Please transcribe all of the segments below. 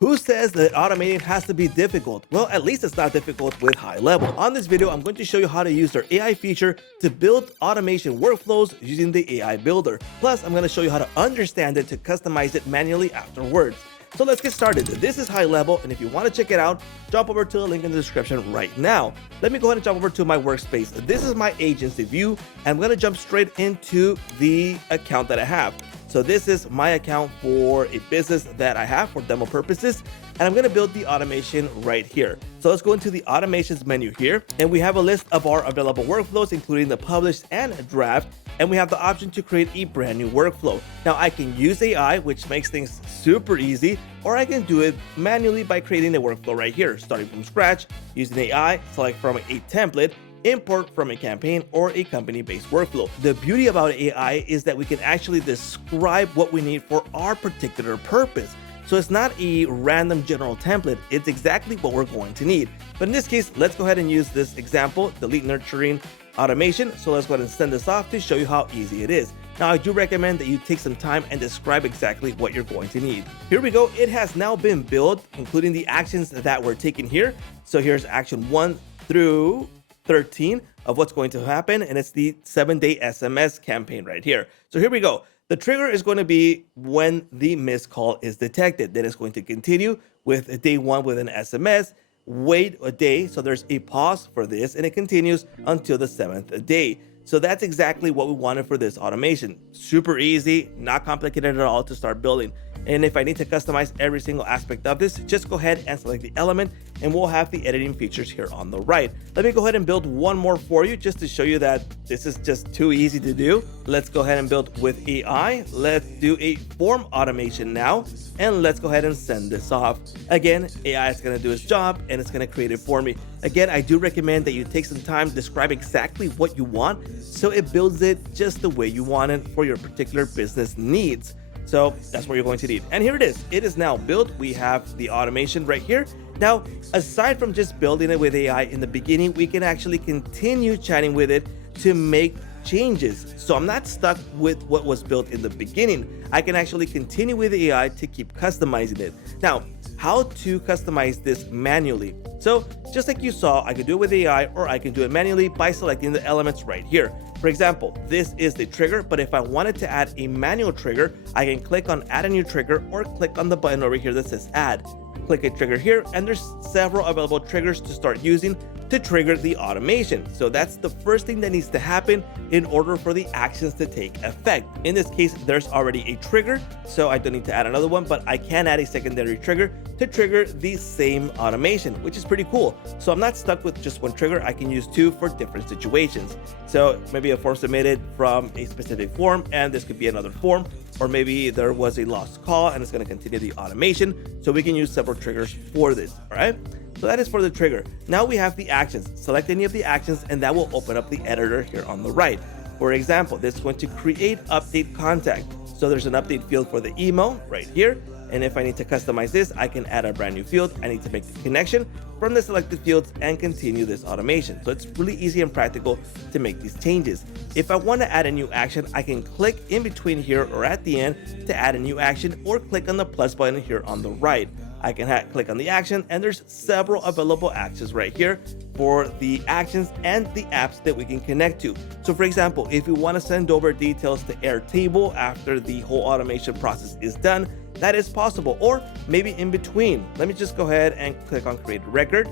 Who says that automating has to be difficult? Well, at least it's not difficult with HighLevel. On this video, I'm going to show you how to use their AI feature to build automation workflows using the AI builder. Plus, I'm going to show you how to understand it to customize it manually afterwards. So let's get started. This is HighLevel, and if you want to check it out, jump over to the link in the description right now. Let me go ahead and jump over to my workspace. This is my agency view, and I'm going to jump straight into the account that I have. So this is my account for a business that I have for demo purposes, and I'm going to build the automation right here. So let's go into the automations menu here, and we have a list of our available workflows, including the published and draft, and we have the option to create a brand new workflow. Now I can use AI, which makes things super easy, or I can do it manually by creating a workflow right here, starting from scratch, using AI, select from a template, import from a campaign or a company-based workflow. The beauty about AI is that we can actually describe what we need for our particular purpose. So it's not a random general template, it's exactly what we're going to need. But in this case, let's go ahead and use this example, delete nurturing automation. So let's go ahead and send this off to show you how easy it is. Now, I do recommend that you take some time and describe exactly what you're going to need. Here we go. It has now been built, including the actions that were taken here. So here's action 1 through 13 of what's going to happen, and it's the 7-day SMS campaign right here. So here we go. The trigger is going to be when the missed call is detected. Then it's going to continue with day 1 with an SMS, wait a day, so there's a pause for this, and it continues until the 7th day. So that's exactly what we wanted for this automation. Super easy, not complicated at all to start building. And if I need to customize every single aspect of this, just go ahead and select the element, and we'll have the editing features here on the right. Let me go ahead and build one more for you just to show you that this is just too easy to do. Let's go ahead and build with AI. Let's do a form automation now, and let's go ahead and send this off. Again, AI is going to do its job, and it's going to create it for me. Again, I do recommend that you take some time to describe exactly what you want so it builds it just the way you want it for your particular business needs. So that's what you're going to need. And here it is. It is now built. We have the automation right here. Now, aside from just building it with AI in the beginning, we can actually continue chatting with it to make changes. So I'm not stuck with what was built in the beginning. I can actually continue with AI to keep customizing it. Now, how to customize this manually? So just like you saw, I could do it with AI or I can do it manually by selecting the elements right here. For example, this is the trigger, but if I wanted to add a manual trigger, I can click on add a new trigger or click on the button over here that says add. Click a trigger here, and there's several available triggers to start using to trigger the automation. So that's the first thing that needs to happen in order for the actions to take effect. In this case, there's already a trigger, so I don't need to add another one, but I can add a secondary trigger to trigger the same automation, which is pretty cool. So I'm not stuck with just one trigger. I can use 2 for different situations. So maybe a form submitted from a specific form, and this could be another form, or maybe there was a lost call and it's going to continue the automation. So we can use several triggers for this. All right. So that is for the trigger. Now we have the actions. Select any of the actions, and that will open up the editor here on the right. For example, this is going to create update contact. So there's an update field for the email right here. And if I need to customize this, I can add a brand new field. I need to make the connection from the selected fields and continue this automation. So it's really easy and practical to make these changes. If I want to add a new action, I can click in between here or at the end to add a new action, or click on the plus button here on the right. I can click on the action, and there's several available actions right here for the actions and the apps that we can connect to. So for example, if we want to send over details to Airtable after the whole automation process is done, that is possible, or maybe in between. Let me just go ahead and click on create record.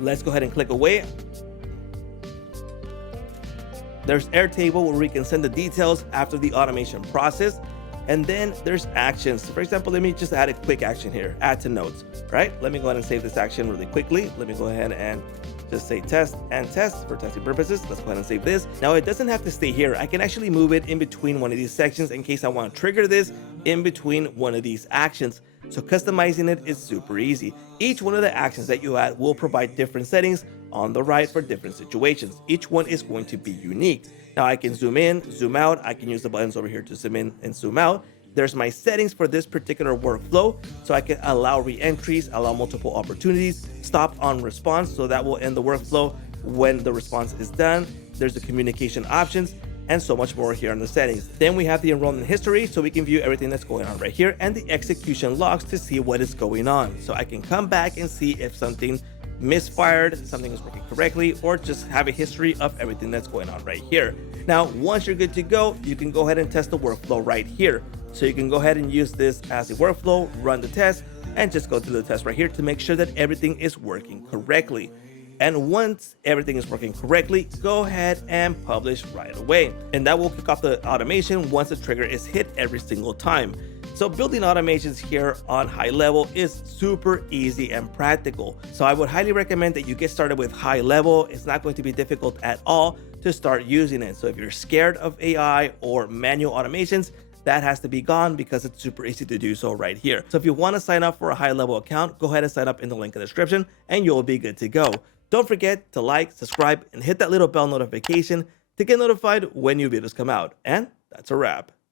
Let's go ahead and click away. There's Airtable where we can send the details after the automation process. And then there's actions. For example, let me just add a quick action here, add to notes, right? Let me go ahead and save this action really quickly. Let me go ahead and just say test and test for testing purposes. Let's go ahead and save this. Now it doesn't have to stay here. I can actually move it in between one of these sections in case I want to trigger this in between one of these actions. So customizing it is super easy. Each one of the actions that you add will provide different settings on the right for different situations. Each one is going to be unique. Now I can zoom in, zoom out. I can use the buttons over here to zoom in and zoom out. There's my settings for this particular workflow. So I can allow reentries, allow multiple opportunities, stop on response. So that will end the workflow when the response is done. There's the communication options. and so much more here in the settings. Then we have the enrollment history, so we can view everything that's going on right here, and the execution logs to see what is going on. So I can come back and see if something misfired, something is working correctly, or just have a history of everything that's going on right here. Now, once you're good to go, you can go ahead and test the workflow right here. So you can go ahead and use this as a workflow, run the test, and just go through the test right here to make sure that everything is working correctly. And once everything is working correctly, go ahead and publish right away. And that will kick off the automation once the trigger is hit every single time. So building automations here on HighLevel is super easy and practical. So I would highly recommend that you get started with HighLevel. It's not going to be difficult at all to start using it. So if you're scared of AI or manual automations, that has to be gone because it's super easy to do so right here. So if you want to sign up for a HighLevel account, go ahead and sign up in the link in the description and you'll be good to go. Don't forget to like, subscribe, and hit that little bell notification to get notified when new videos come out. And that's a wrap.